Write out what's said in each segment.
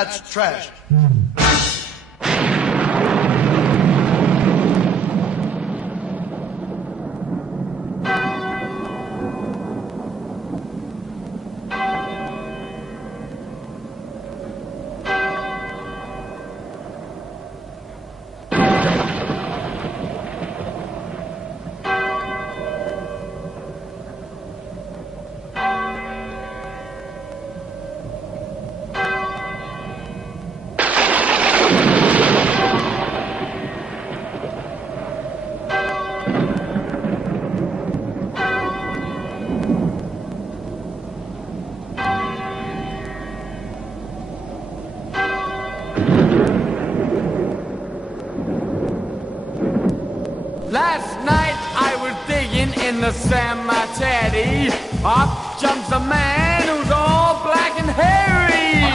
That's trash. Last night I was digging in the cemetery. Up jumps a man who's all black and hairy.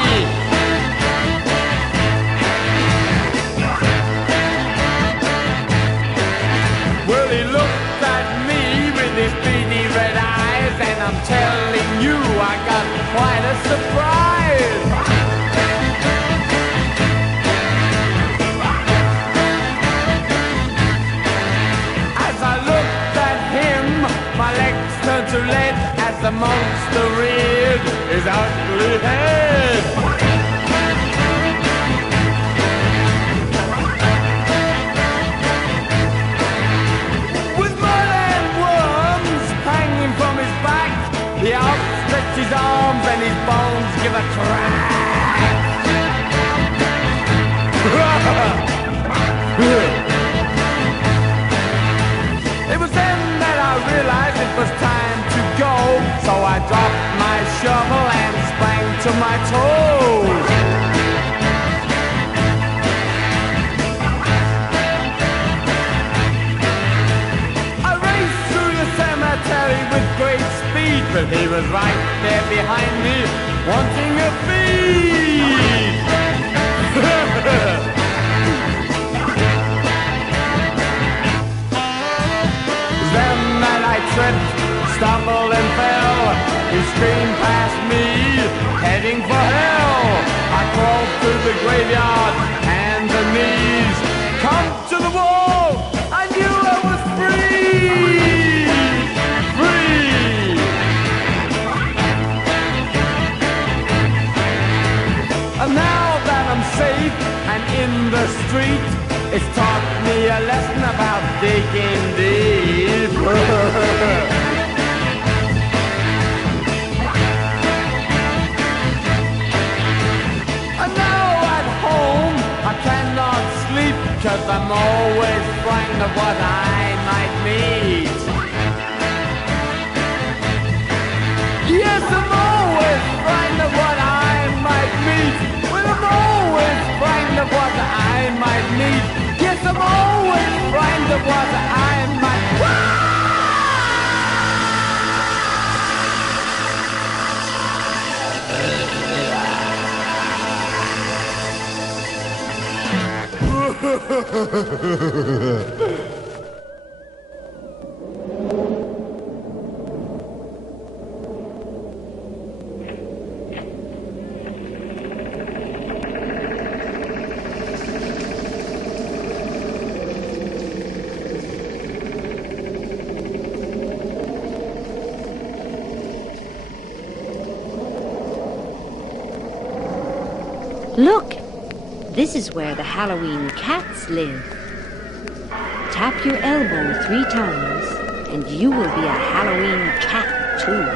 Well, he looked at me with his beady red eyes, and I'm telling you, I got quite a surprise. My legs turned to lead as the monster reared his ugly head. With mud and worms hanging from his back, he outstretched his arms and his bones give a crack. It was then that I realized it was time to go, so I dropped my shovel and sprang to my toes. I raced through the cemetery with great speed, but he was right there behind me, wanting a feed. Then that I tripped, stumbled and fell. He screamed past me, heading for hell. I crawled through the graveyard, hands and knees. Come to the wall, I knew I was free. Free. And now that I'm safe and in the street, it's taught me a lesson about digging deep. And now at home I cannot sleep, 'cause I'm always frightened of what I might meet. Yes, I'm always frightened of what I might meet. Well, I'm always frightened of what I might meet. Yes, I'm always frightened of what I might. Look, this is where the Halloween cats live. Tap your elbow 3 times, and you will be a Halloween cat, too.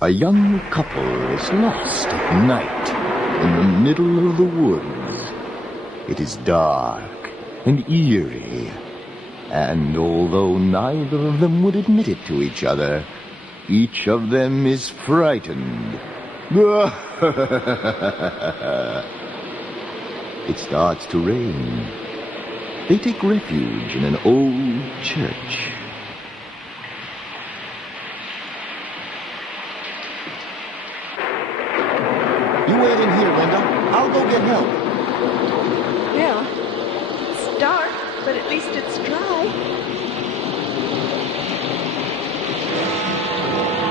A young couple is lost at night in the middle of the woods. It is dark and eerie, and although neither of them would admit it to each other, each of them is frightened. It starts to rain. They take refuge in an old church. You wait in here, Linda. I'll go get help. Yeah, it's dark, but at least it's dry.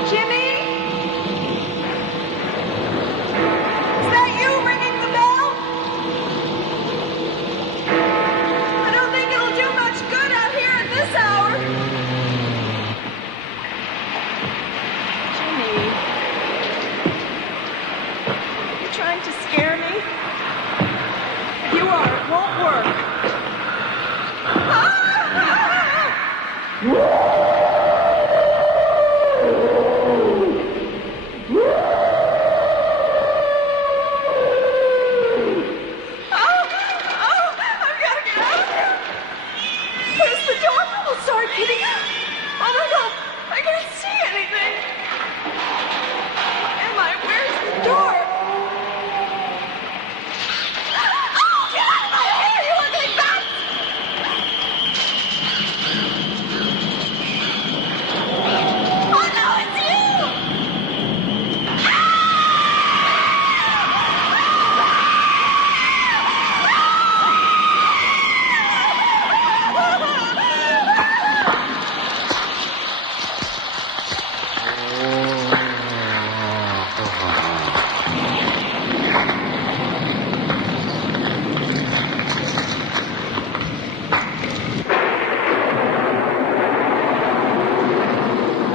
Jimmy? Is that you ringing the bell? I don't think it'll do much good out here at this hour. Jimmy, you trying to scare me? You are. It won't work. I've got to get out of here. Where's the door? Oh, sorry, Kitty. Oh, my God. I can't see anything. Where am I? Where's the door? Oh, get out of my hair, you ugly bat! Oh, no, it's you!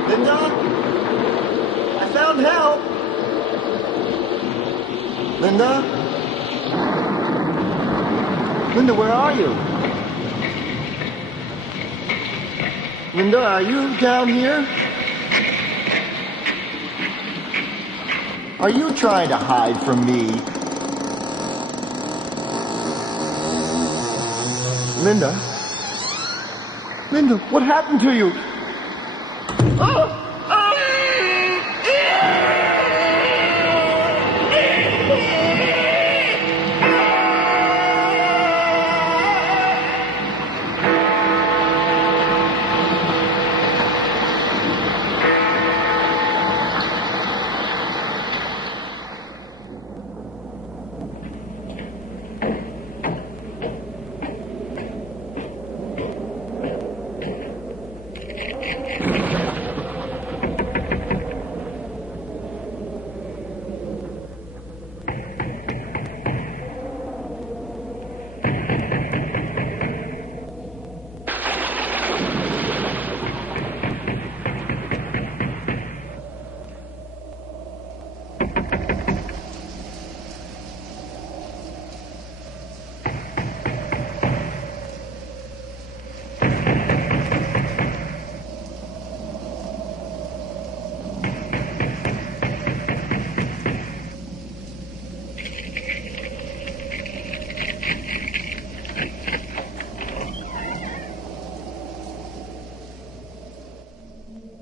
Linda? I found help. Linda? Linda, where are you? Linda, are you down here? Are you trying to hide from me? Linda? Linda, what happened to you?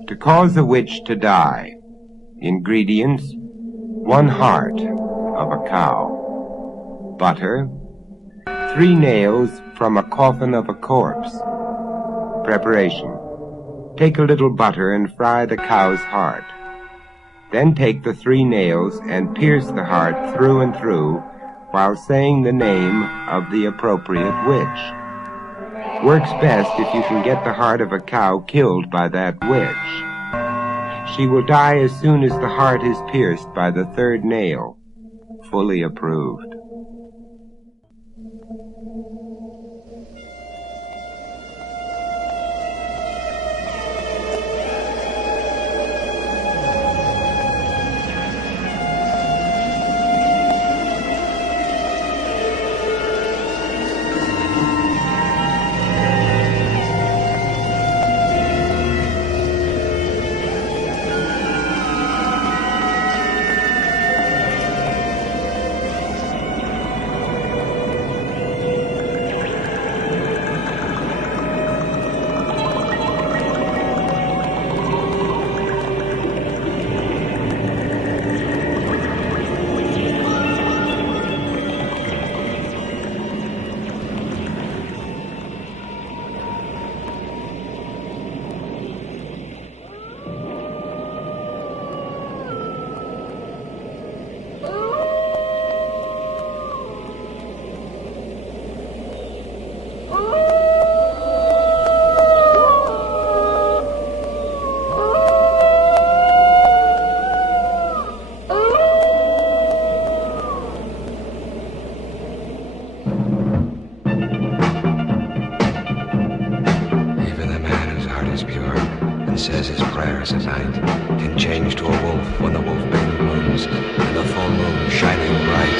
To cause a witch to die. Ingredients: 1 heart of a cow, butter, 3 nails from a coffin of a corpse. Preparation: take a little butter and fry the cow's heart. Then take the 3 nails and pierce the heart through and through while saying the name of the appropriate witch. Works best if you can get the heart of a cow killed by that witch. She will die as soon as the heart is pierced by the 3rd nail. Fully approved. when the wolfbane blooms and the full moon shining bright.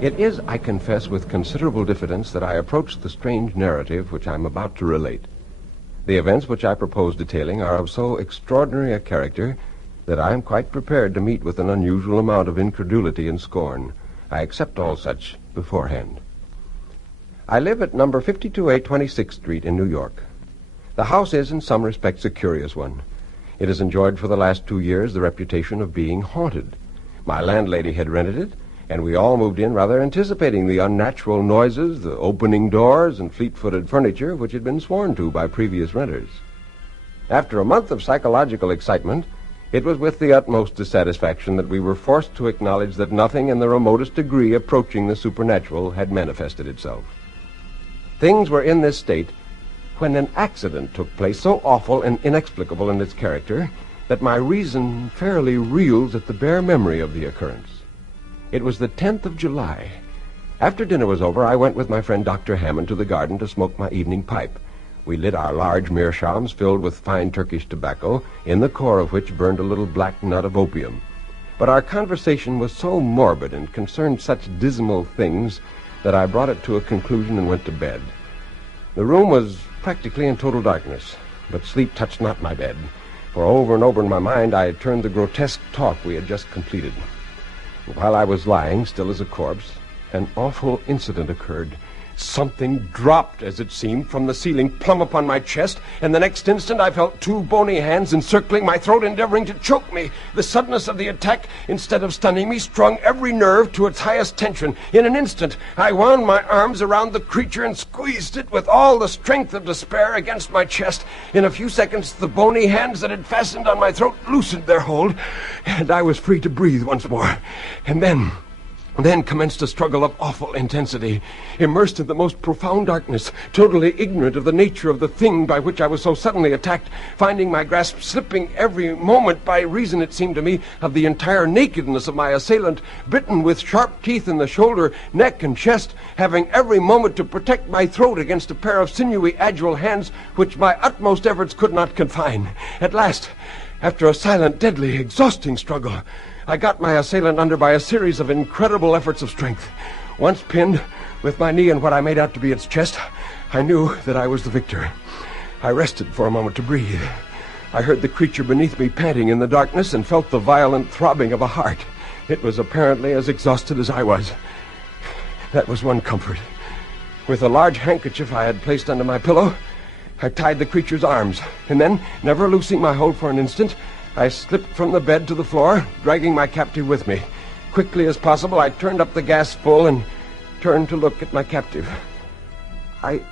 It is, I confess, with considerable diffidence that I approach the strange narrative which I am about to relate. The events which I propose detailing are of so extraordinary a character that I am quite prepared to meet with an unusual amount of incredulity and scorn. I accept all such beforehand. I live at number 52A 26th Street in New York. The house is, in some respects, a curious one. It has enjoyed for the last 2 years the reputation of being haunted. My landlady had rented it, and we all moved in rather anticipating the unnatural noises, the opening doors, and fleet-footed furniture which had been sworn to by previous renters. After a month of psychological excitement, it was with the utmost dissatisfaction that we were forced to acknowledge that nothing in the remotest degree approaching the supernatural had manifested itself. Things were in this state when an accident took place so awful and inexplicable in its character that my reason fairly reels at the bare memory of the occurrence. It was the 10th of July. After dinner was over, I went with my friend Dr. Hammond to the garden to smoke my evening pipe. We lit our large meerschaums filled with fine Turkish tobacco, in the core of which burned a little black nut of opium. But our conversation was so morbid and concerned such dismal things that I brought it to a conclusion and went to bed. The room was practically in total darkness, but sleep touched not my bed, for over and over in my mind I had turned the grotesque talk we had just completed. While I was lying, still as a corpse, an awful incident occurred. Something dropped, as it seemed, from the ceiling plumb upon my chest, and the next instant I felt 2 bony hands encircling my throat, endeavoring to choke me. The suddenness of the attack, instead of stunning me, strung every nerve to its highest tension. In an instant, I wound my arms around the creature and squeezed it with all the strength of despair against my chest. In a few seconds, the bony hands that had fastened on my throat loosened their hold, and I was free to breathe once more. And then, Then commenced a struggle of awful intensity, immersed in the most profound darkness, totally ignorant of the nature of the thing by which I was so suddenly attacked, finding my grasp slipping every moment by reason, it seemed to me, of the entire nakedness of my assailant, bitten with sharp teeth in the shoulder, neck, and chest, having every moment to protect my throat against a pair of sinewy, agile hands which my utmost efforts could not confine. At last, after a silent, deadly, exhausting struggle, I got my assailant under by a series of incredible efforts of strength. Once pinned, with my knee in what I made out to be its chest, I knew that I was the victor. I rested for a moment to breathe. I heard the creature beneath me panting in the darkness and felt the violent throbbing of a heart. It was apparently as exhausted as I was. That was one comfort. With a large handkerchief I had placed under my pillow, I tied the creature's arms, and then, never loosing my hold for an instant, I slipped from the bed to the floor, dragging my captive with me. Quickly as possible, I turned up the gas full and turned to look at my captive. I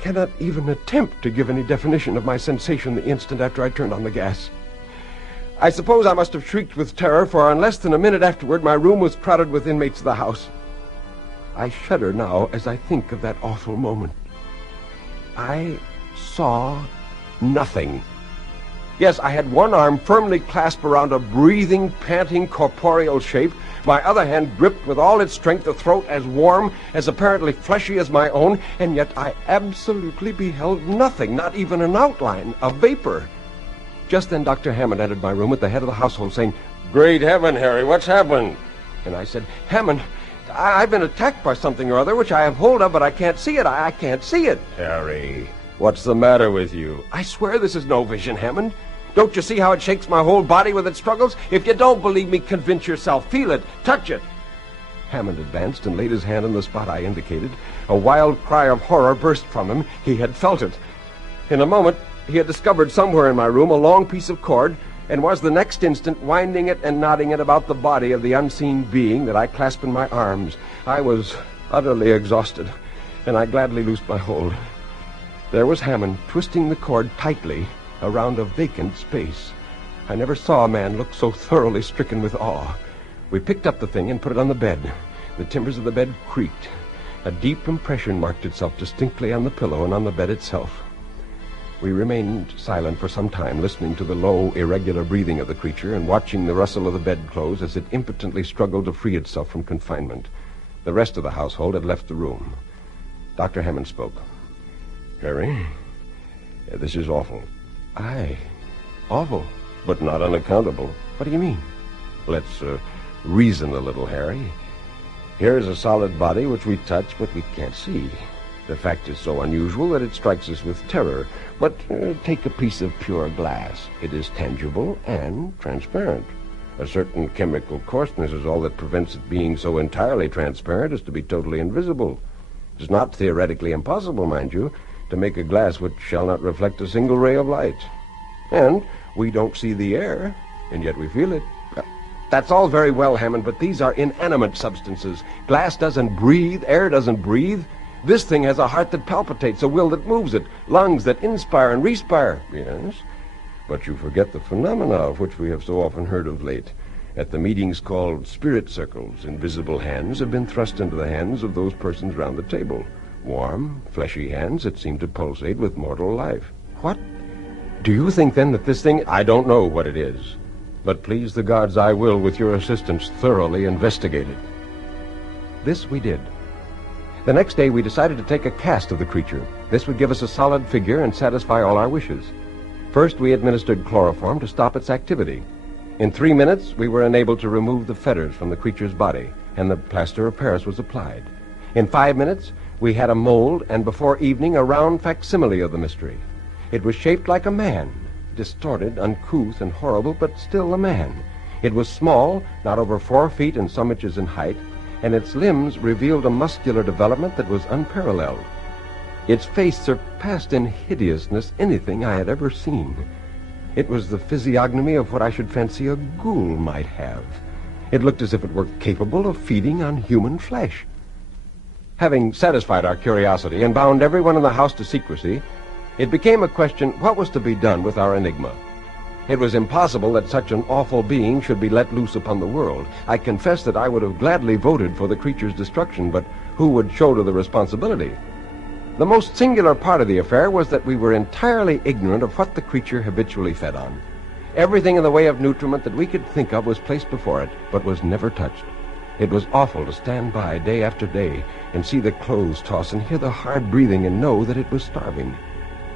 cannot even attempt to give any definition of my sensation the instant after I turned on the gas. I suppose I must have shrieked with terror, for in less than a minute afterward, my room was crowded with inmates of the house. I shudder now as I think of that awful moment. I saw nothing. Yes, I had one arm firmly clasped around a breathing, panting, corporeal shape, my other hand gripped with all its strength a throat as warm, as apparently fleshy as my own, and yet I absolutely beheld nothing, not even an outline, a vapor. Just then Dr. Hammond entered my room at the head of the household, saying, "Great heaven, Harry, what's happened?" And I said, "Hammond, I've been attacked by something or other which I have hold of, but I can't see it. I can't see it." Harry, what's the matter with you? "I swear this is no vision, Hammond. Don't you see how it shakes my whole body with its struggles? If you don't believe me, convince yourself. Feel it. Touch it." Hammond advanced and laid his hand on the spot I indicated. A wild cry of horror burst from him. He had felt it. In a moment, he had discovered somewhere in my room a long piece of cord, and was the next instant winding it and knotting it about the body of the unseen being that I clasped in my arms. I was utterly exhausted, and I gladly loosed my hold. There was Hammond twisting the cord tightly around a vacant space. I never saw a man look so thoroughly stricken with awe. We picked up the thing and put it on the bed. The timbers of the bed creaked. A deep impression marked itself distinctly on the pillow and on the bed itself. We remained silent for some time, listening to the low, irregular breathing of the creature and watching the rustle of the bedclothes as it impotently struggled to free itself from confinement. The rest of the household had left the room. Dr. Hammond spoke. Harry, this is awful. Aye, awful. But not unaccountable. What do you mean? Let's reason a little, Harry. Here is a solid body which we touch, but we can't see. The fact is so unusual that it strikes us with terror. But take a piece of pure glass. It is tangible and transparent. A certain chemical coarseness is all that prevents it being so entirely transparent as to be totally invisible. It is not theoretically impossible, mind you, to make a glass which shall not reflect a single ray of light. And we don't see the air, and yet we feel it. That's all very well, Hammond, but these are inanimate substances. Glass doesn't breathe, air doesn't breathe. This thing has a heart that palpitates, a will that moves it, lungs that inspire and respire. Yes, but you forget the phenomena of which we have so often heard of late. At the meetings called spirit circles, invisible hands have been thrust into the hands of those persons round the table. Warm, fleshy hands that seem to pulsate with mortal life. What? Do you think, then, that this thing... I don't know what it is, but please the gods I will, with your assistance, thoroughly investigate it. This we did. The next day we decided to take a cast of the creature. This would give us a solid figure and satisfy all our wishes. First we administered chloroform to stop its activity. In 3 minutes we were enabled to remove the fetters from the creature's body, and the plaster of Paris was applied. In 5 minutes we had a mold, and before evening a round facsimile of the mystery. It was shaped like a man, distorted, uncouth, and horrible, but still a man. It was small, not over 4 feet and some inches in height, and its limbs revealed a muscular development that was unparalleled. Its face surpassed in hideousness anything I had ever seen. It was the physiognomy of what I should fancy a ghoul might have. It looked as if it were capable of feeding on human flesh. Having satisfied our curiosity and bound everyone in the house to secrecy, it became a question what was to be done with our enigma. It was impossible that such an awful being should be let loose upon the world. I confess that I would have gladly voted for the creature's destruction, but who would shoulder the responsibility? The most singular part of the affair was that we were entirely ignorant of what the creature habitually fed on. Everything in the way of nutriment that we could think of was placed before it, but was never touched. It was awful to stand by day after day and see the clothes toss and hear the hard breathing and know that it was starving.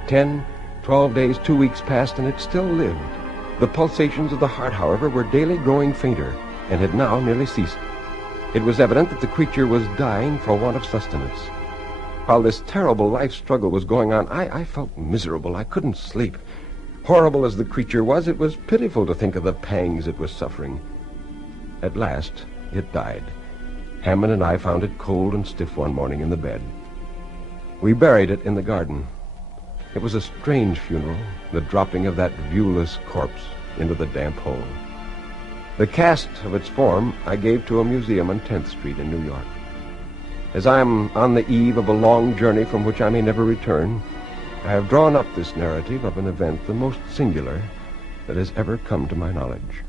10, 12 days, 2 weeks passed, and it still lived. The pulsations of the heart, however, were daily growing fainter and had now nearly ceased. It was evident that the creature was dying for want of sustenance. While this terrible life struggle was going on, I felt miserable. I couldn't sleep. Horrible as the creature was, it was pitiful to think of the pangs it was suffering. At last, it died. Hammond and I found it cold and stiff one morning in the bed. We buried it in the garden. It was a strange funeral, the dropping of that viewless corpse into the damp hole. The cast of its form I gave to a museum on 10th Street in New York. As I am on the eve of a long journey from which I may never return, I have drawn up this narrative of an event the most singular that has ever come to my knowledge.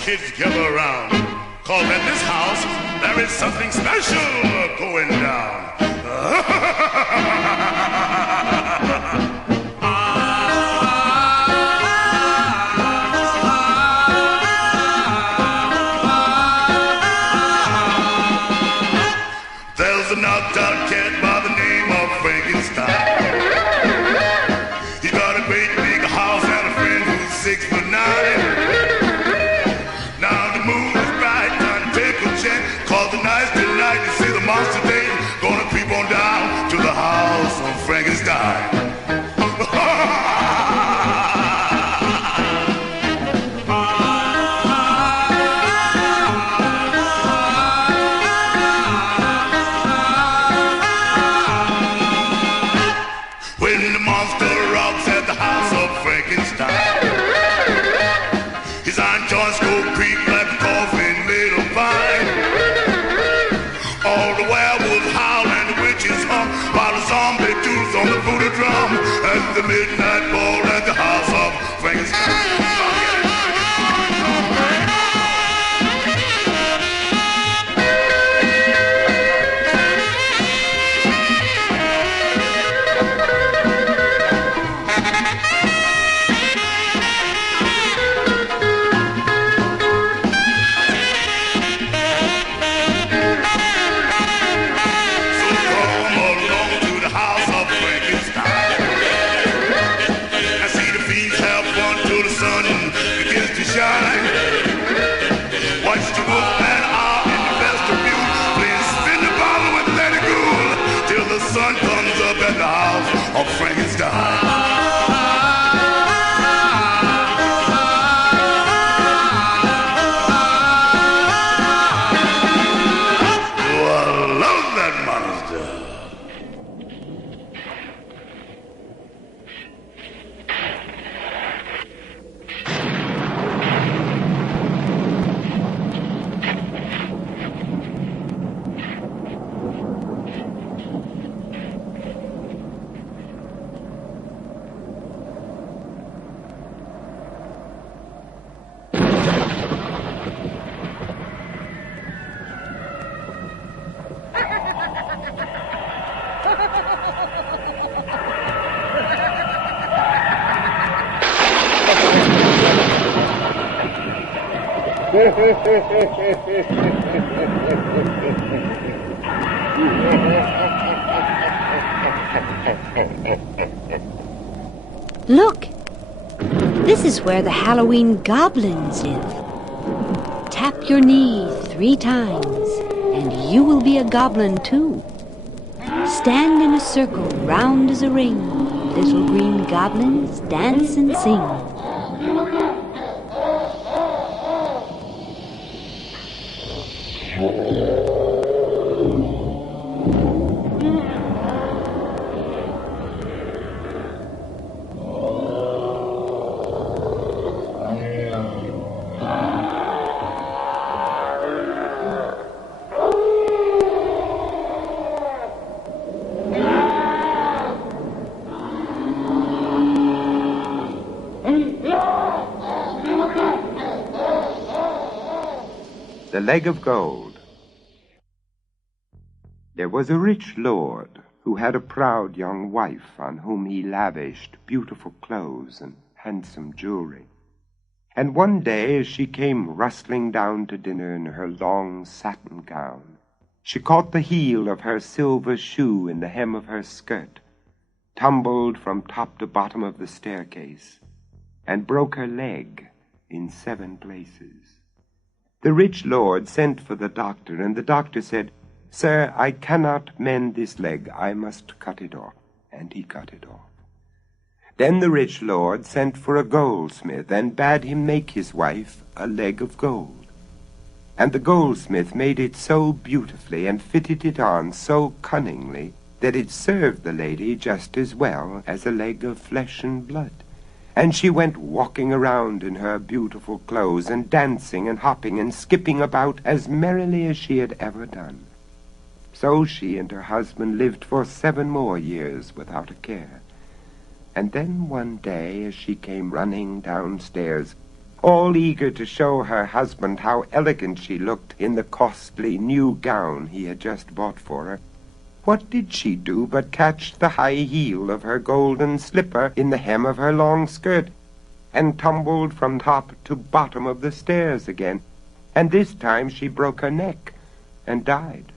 Kids gather around, cause in this house there is something special going down. There's a knocked out cat by the name of Frankenstein. He got a great big house and a friend who's 6'9". Cause the night's tonight, you see the monster day gonna creep on down to the house of Frank. Look! This is where the Halloween goblins live. Tap your knee 3 times, and you will be a goblin too. Stand in a circle round as a ring. Little green goblins dance and sing. The Leg of Gold. There was a rich lord who had a proud young wife on whom he lavished beautiful clothes and handsome jewelry. And one day, as she came rustling down to dinner in her long satin gown, she caught the heel of her silver shoe in the hem of her skirt, tumbled from top to bottom of the staircase, and broke her leg in 7 places. The rich lord sent for the doctor, and the doctor said, "Sir, I cannot mend this leg. I must cut it off." And he cut it off. Then the rich lord sent for a goldsmith, and bade him make his wife a leg of gold. And the goldsmith made it so beautifully, and fitted it on so cunningly, that it served the lady just as well as a leg of flesh and blood. And she went walking around in her beautiful clothes, and dancing and hopping and skipping about as merrily as she had ever done. So she and her husband lived for 7 more years without a care. And then one day, as she came running downstairs, all eager to show her husband how elegant she looked in the costly new gown he had just bought for her, what did she do but catch the high heel of her golden slipper in the hem of her long skirt, and tumbled from top to bottom of the stairs again, and this time she broke her neck and died.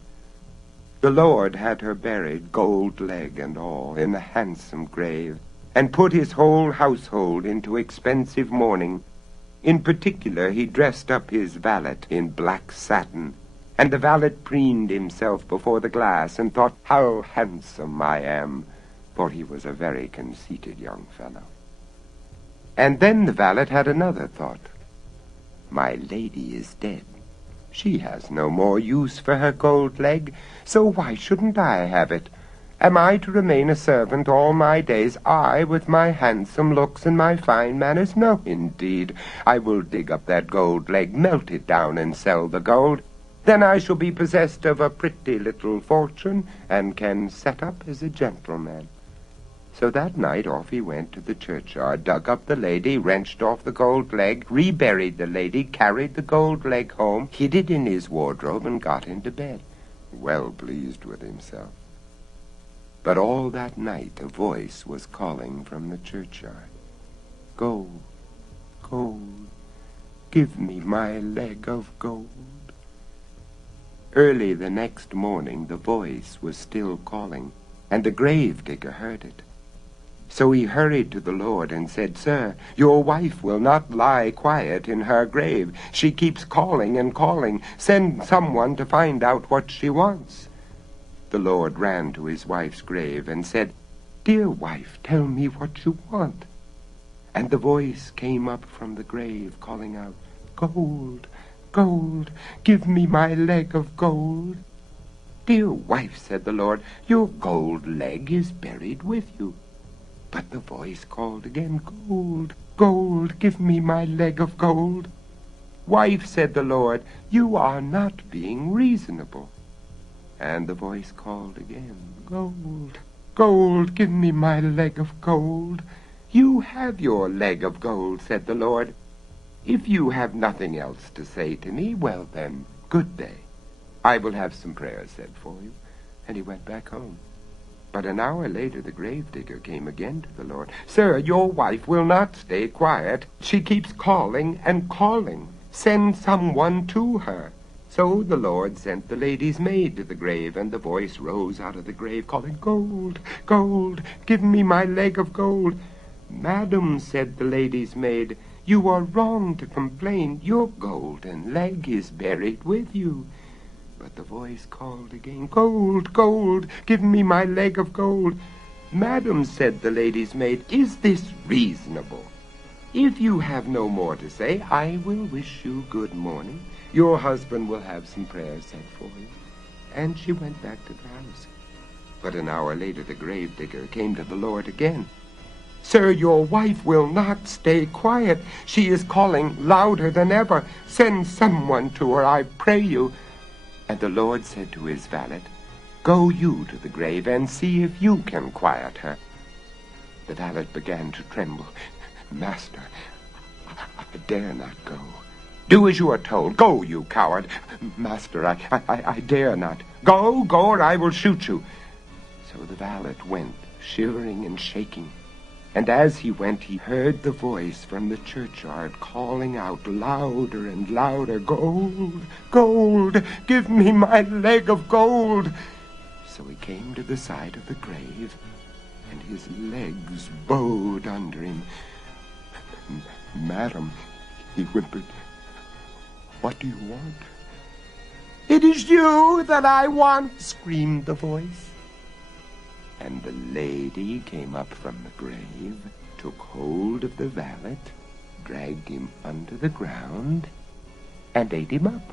The Lord had her buried, gold leg and all, in a handsome grave, and put his whole household into expensive mourning. In particular, he dressed up his valet in black satin, and the valet preened himself before the glass and thought, "How handsome I am," for he was a very conceited young fellow. And then the valet had another thought. "My lady is dead. She has no more use for her gold leg, so why shouldn't I have it? Am I to remain a servant all my days, I, with my handsome looks and my fine manners? No, indeed. I will dig up that gold leg, melt it down, and sell the gold. Then I shall be possessed of a pretty little fortune, and can set up as a gentleman." So that night off he went to the churchyard, dug up the lady, wrenched off the gold leg, reburied the lady, carried the gold leg home, hid it in his wardrobe, and got into bed, well pleased with himself. But all that night a voice was calling from the churchyard, "Gold, gold, give me my leg of gold." Early the next morning the voice was still calling, and the grave-digger heard it. So he hurried to the Lord and said, "Sir, your wife will not lie quiet in her grave. She keeps calling and calling. Send someone to find out what she wants." The Lord ran to his wife's grave and said, "Dear wife, tell me what you want." And the voice came up from the grave, calling out, "Gold, gold, give me my leg of gold." "Dear wife," said the Lord, "your gold leg is buried with you." But the voice called again, "Gold, gold, give me my leg of gold." "Wife," said the Lord, "you are not being reasonable." And the voice called again, "Gold, gold, give me my leg of gold." "You have your leg of gold," said the Lord. "If you have nothing else to say to me, well then, good day. I will have some prayers said for you." And he went back home. But an hour later the gravedigger came again to the Lord. "Sir, your wife will not stay quiet. She keeps calling and calling. Send someone to her. So the Lord sent the lady's maid to the grave, and the voice rose out of the grave, calling, "Gold, gold, give me my leg of gold." "Madam," said the lady's maid, "you are wrong to complain. Your golden leg is buried with you." But the voice called again, "Gold, gold, give me my leg of gold." "Madam," said the lady's maid, "is this reasonable? If you have no more to say, I will wish you good morning. Your husband will have some prayers said for you." And she went back to the house. But an hour later the gravedigger came to the Lord again. "Sir, your wife will not stay quiet. She is calling louder than ever. Send someone to her, I pray you." And the Lord said to his valet, "Go you to the grave and see if you can quiet her." The valet began to tremble. "Master, I dare not go." "Do as you are told. Go, you coward." "Master, I dare not." Go, or I will shoot you." So the valet went, shivering and shaking. And as he went, he heard the voice from the churchyard calling out louder and louder, "Gold, gold, give me my leg of gold." So he came to the side of the grave, and his legs bowed under him. "Madam," he whimpered, "what do you want?" "It is you that I want," screamed the voice. And the lady came up from the grave, took hold of the valet, dragged him under the ground, and ate him up.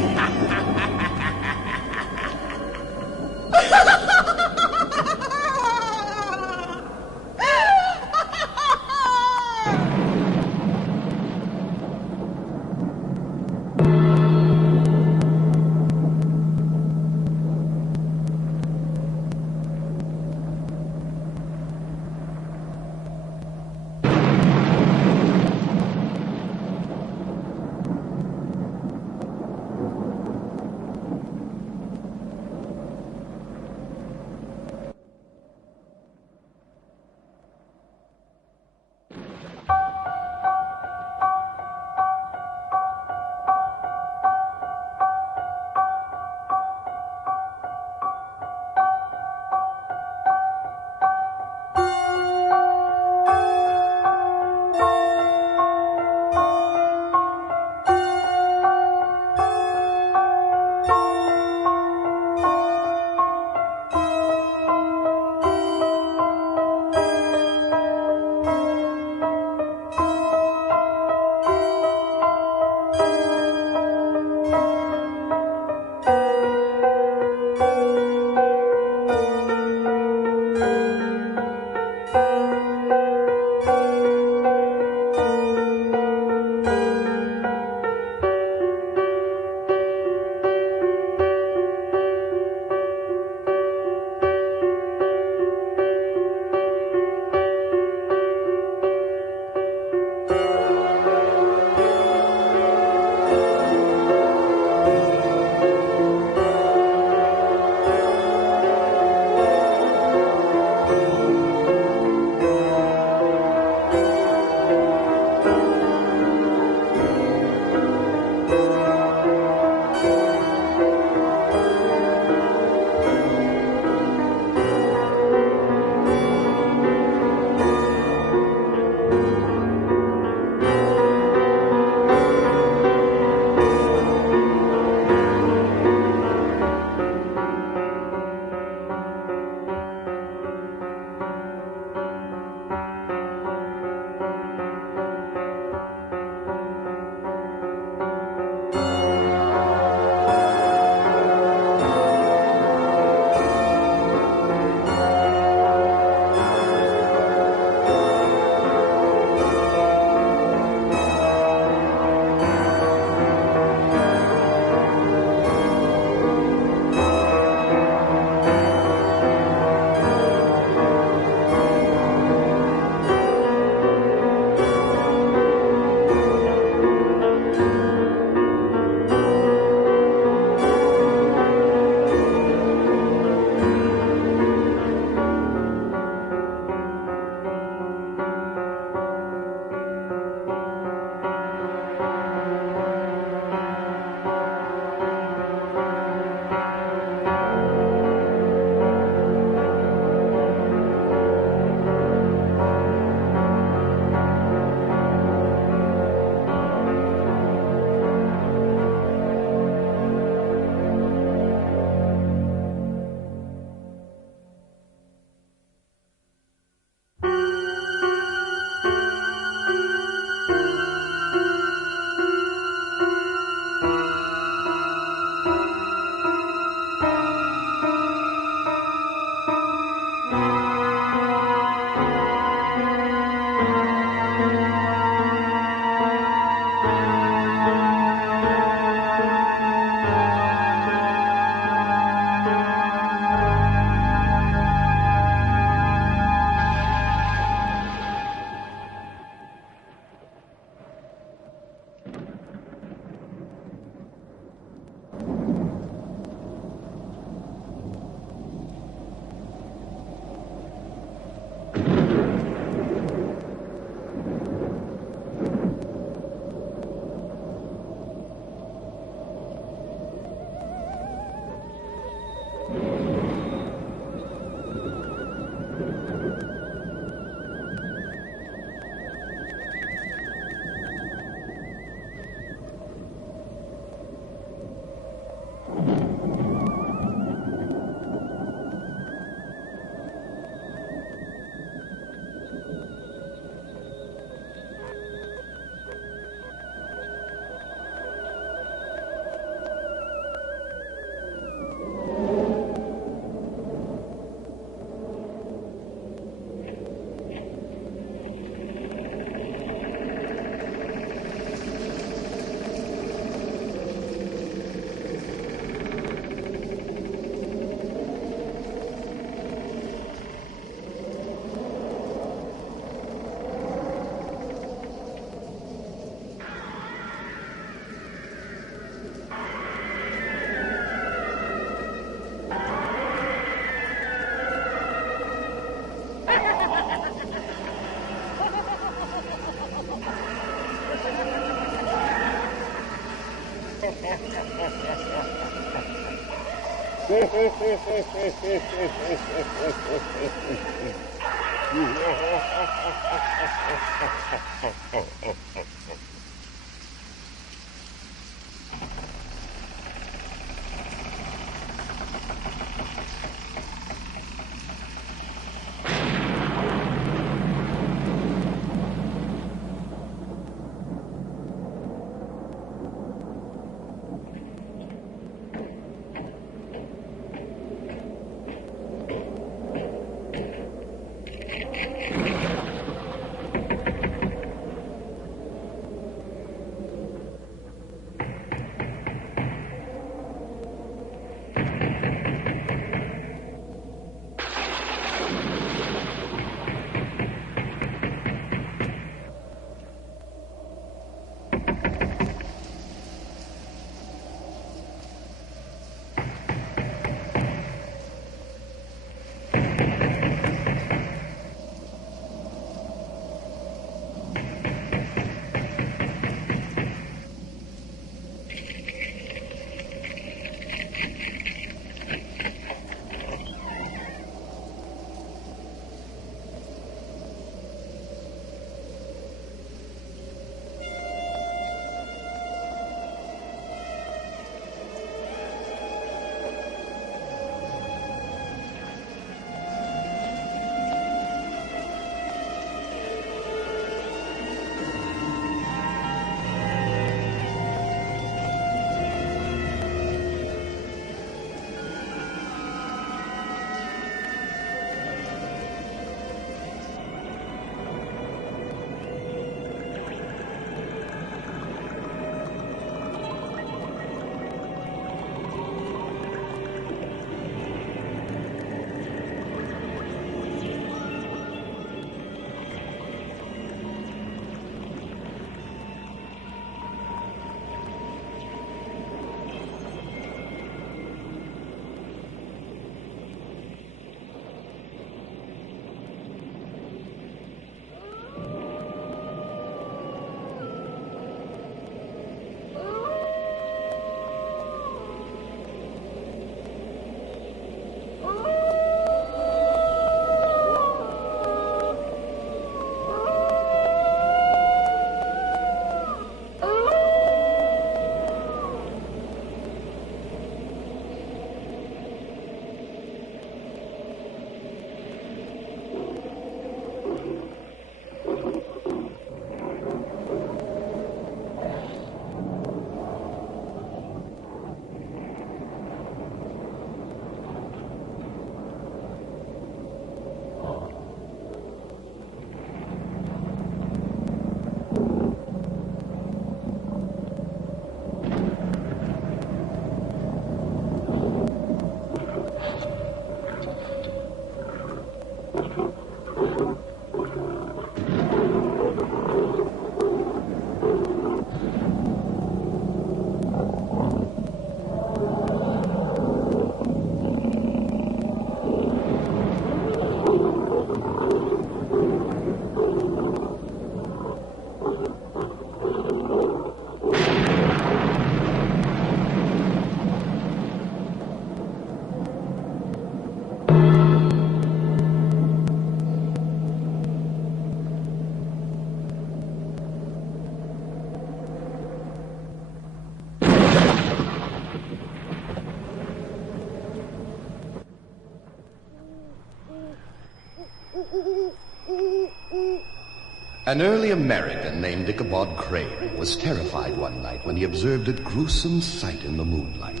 An early American named Ichabod Crane was terrified one night when he observed a gruesome sight in the moonlight.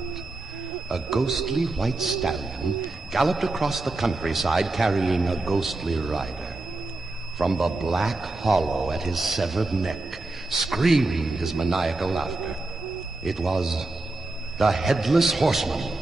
A ghostly white stallion galloped across the countryside carrying a ghostly rider. From the black hollow at his severed neck screamed his maniacal laughter. It was the Headless Horseman.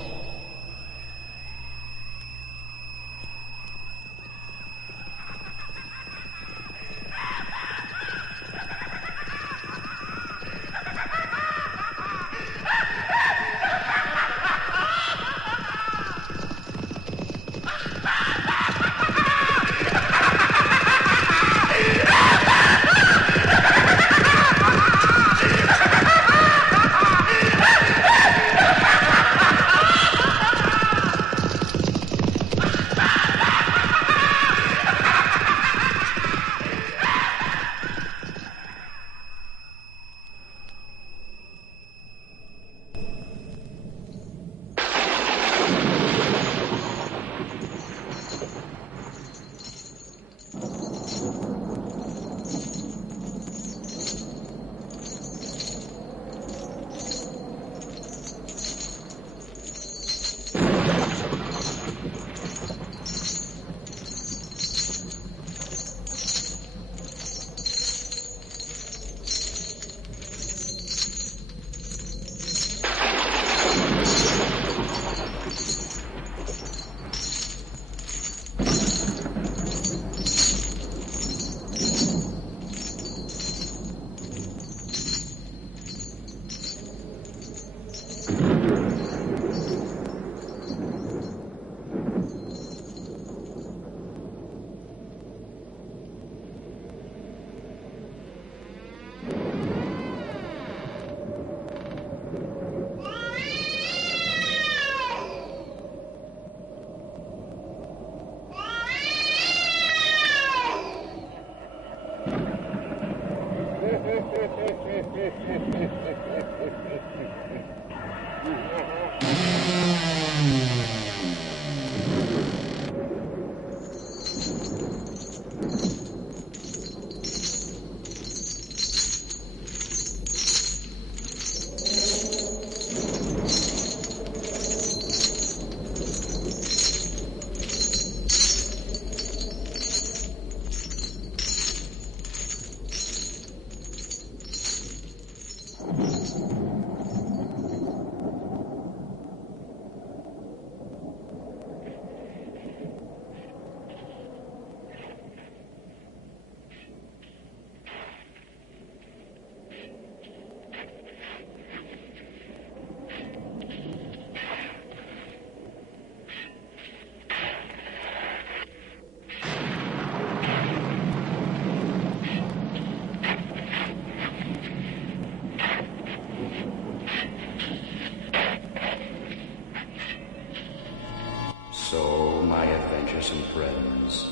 So, my adventuresome friends,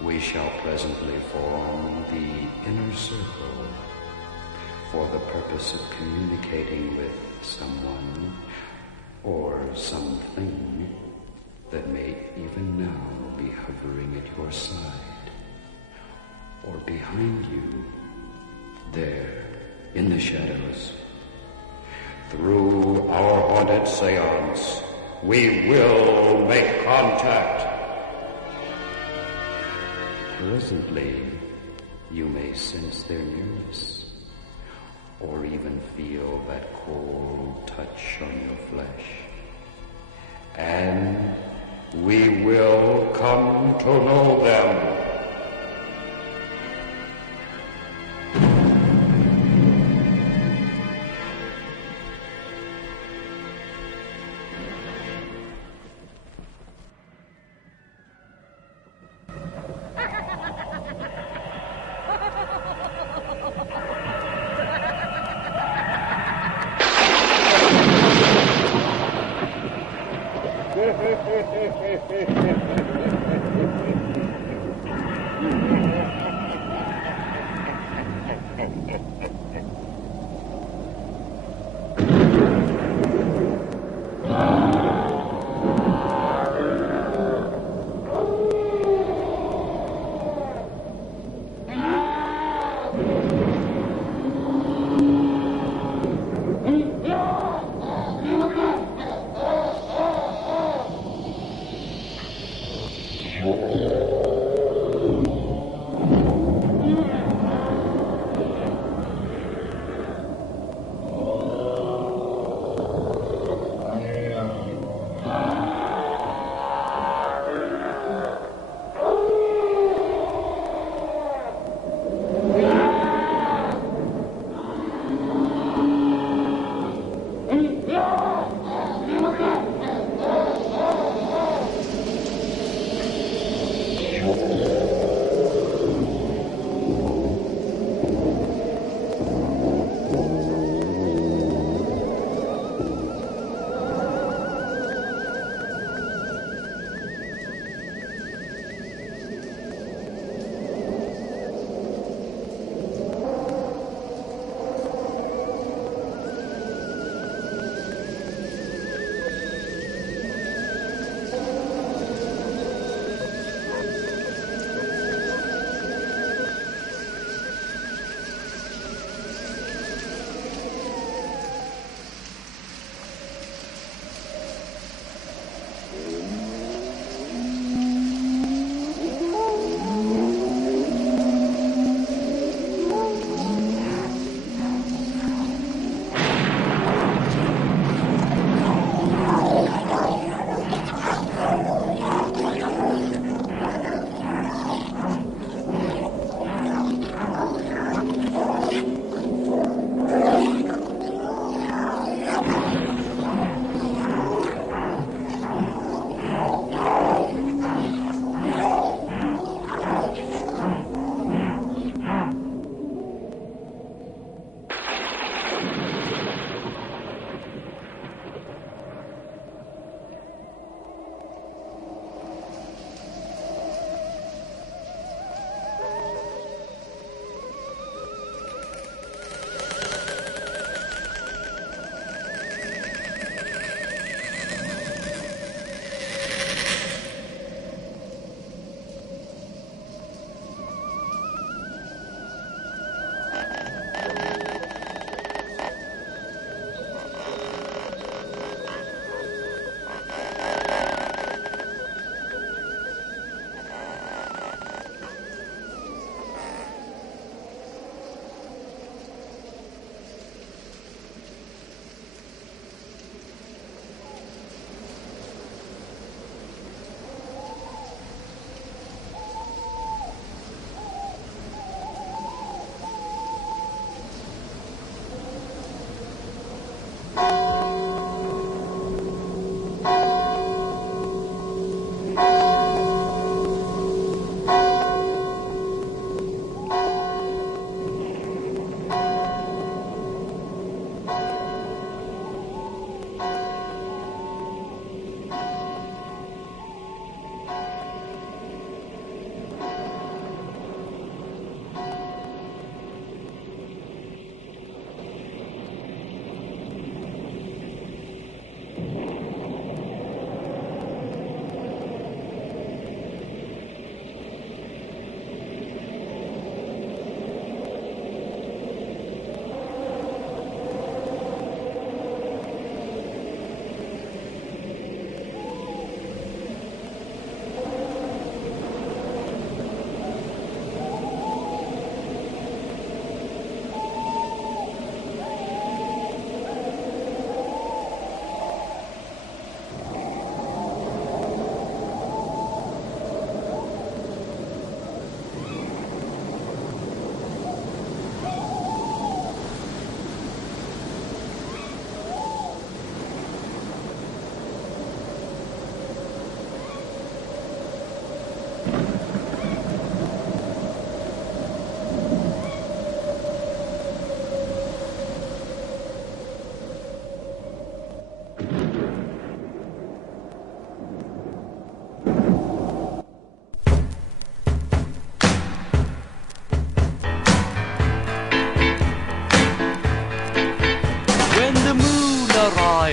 we shall presently form the inner circle for the purpose of communicating with someone or something that may even now be hovering at your side or behind you, there in the shadows. Through our haunted seance, we will make contact. Presently, you may sense their nearness, or even feel that cold touch on your flesh. And we will come to know them.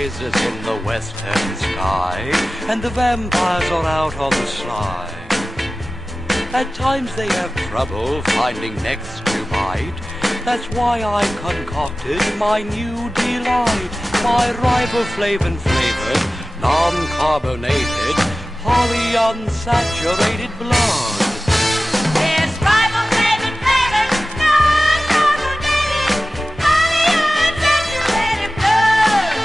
rises in the western sky, and the vampires are out on the sly. At times they have trouble finding necks to bite. That's why I concocted my new delight, my riboflavin flavored, non-carbonated, polyunsaturated blood. It's riboflavin flavored, non-carbonated, polyunsaturated blood.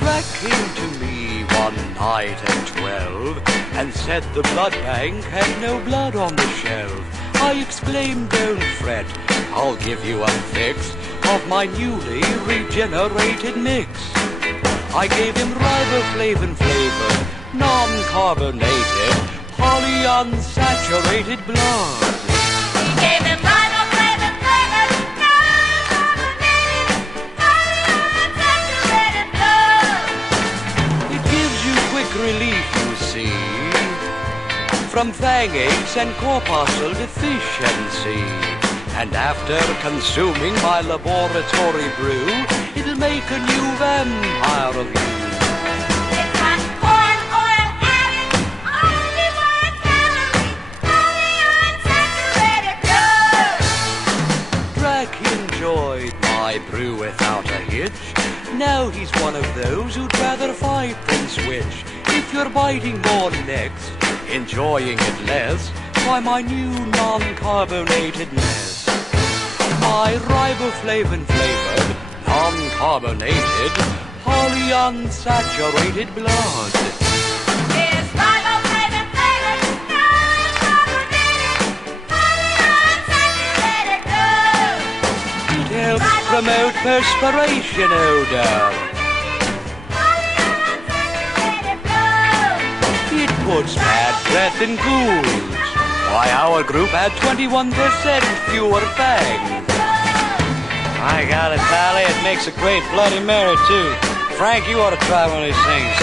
Drac came to me one night at 12 and said the blood bank had no blood on the shelf. I exclaimed, don't fret, I'll give you a fix of my newly regenerated mix. I gave him riboflavin flavored, non-carbonated, polyunsaturated blood. He gave him riboflavin flavored, non-carbonated, polyunsaturated blood. It gives you quick relief, you see, from fang aches and corpuscle deficiency. And after consuming my laboratory brew, it'll make a new vampire of you. It's got corn oil added, only 1 calorie, polyunsaturated blood. Drac enjoyed my brew without a hitch. Now he's one of those who'd rather fight than switch. If you're biting more necks, enjoying it less, try my new non-carbonated mess. My riboflavin flavored, non-carbonated, polyunsaturated blood. It's riboflavin flavored, non-carbonated, polyunsaturated blood. It helps promote perspiration odor. Polyunsaturated blood. It puts bad breath in ghouls. Why, our group had 21% fewer fangs. I got it, Tally. It makes a great Bloody Mary, too. Frank, you ought to try one of these things.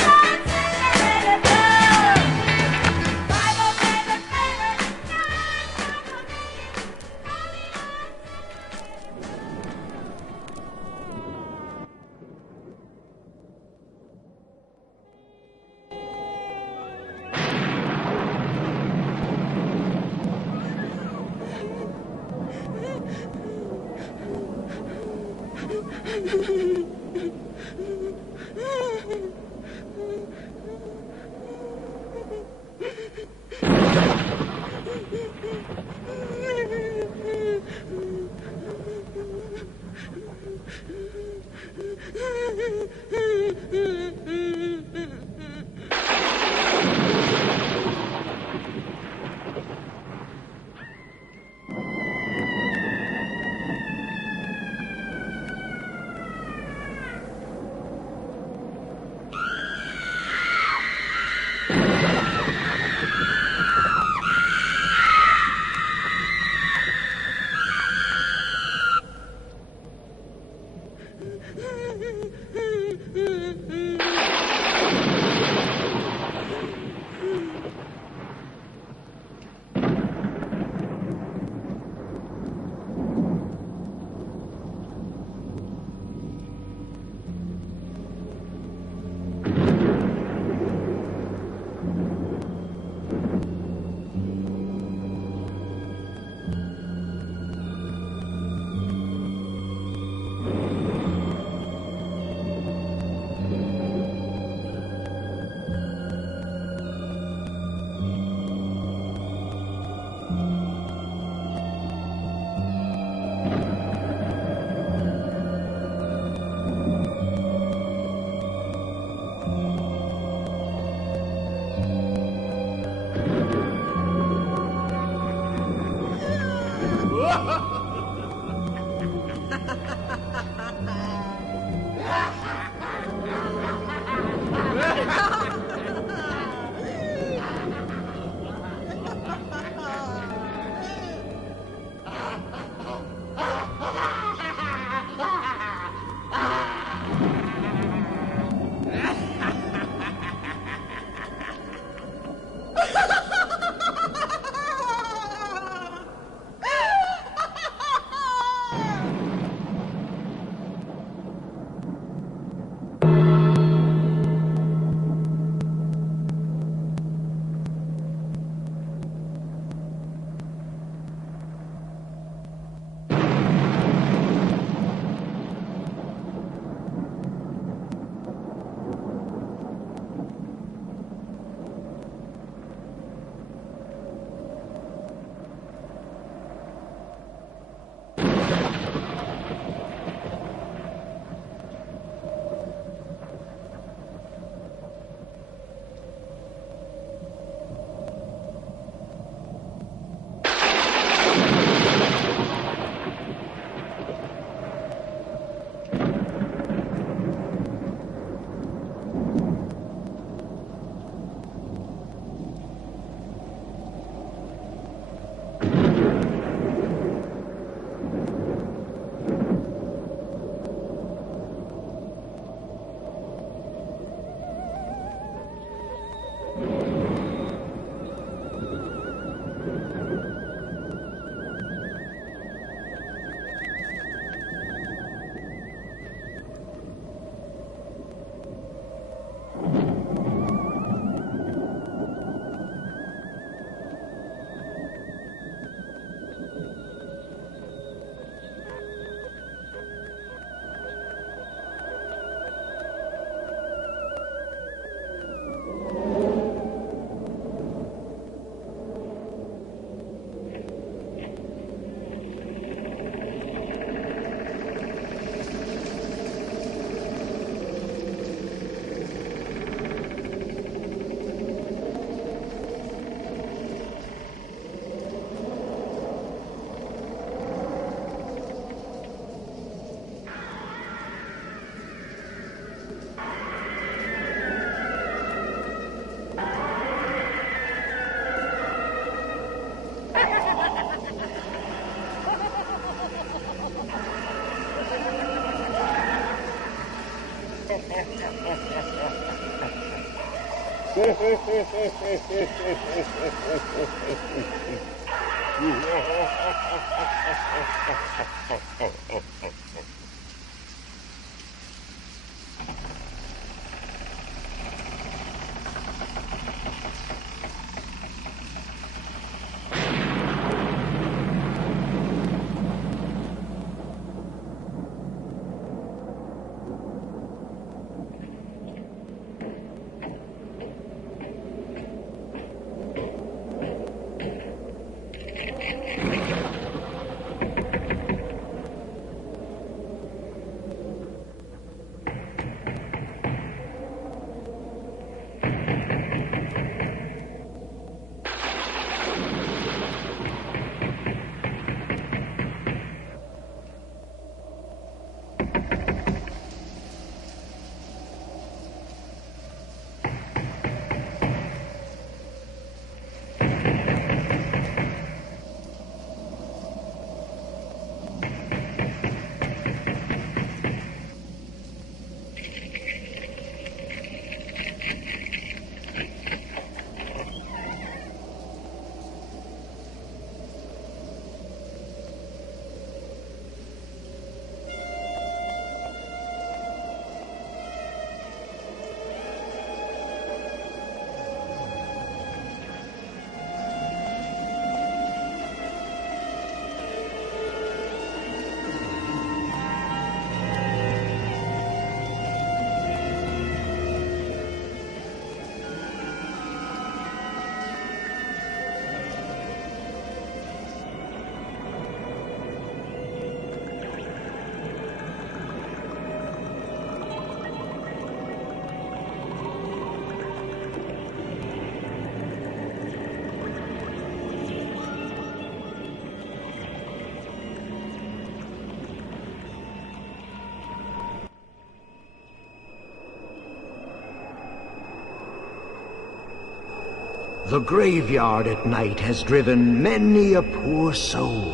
The graveyard at night has driven many a poor soul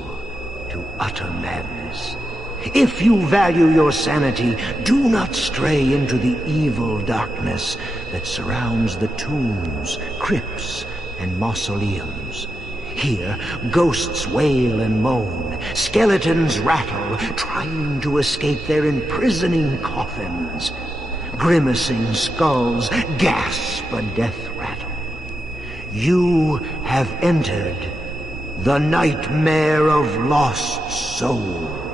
to utter madness. If you value your sanity, do not stray into the evil darkness that surrounds the tombs, crypts, and mausoleums. Here, ghosts wail and moan, skeletons rattle, trying to escape their imprisoning coffins. Grimacing skulls gasp a death rattle. You have entered the nightmare of lost souls.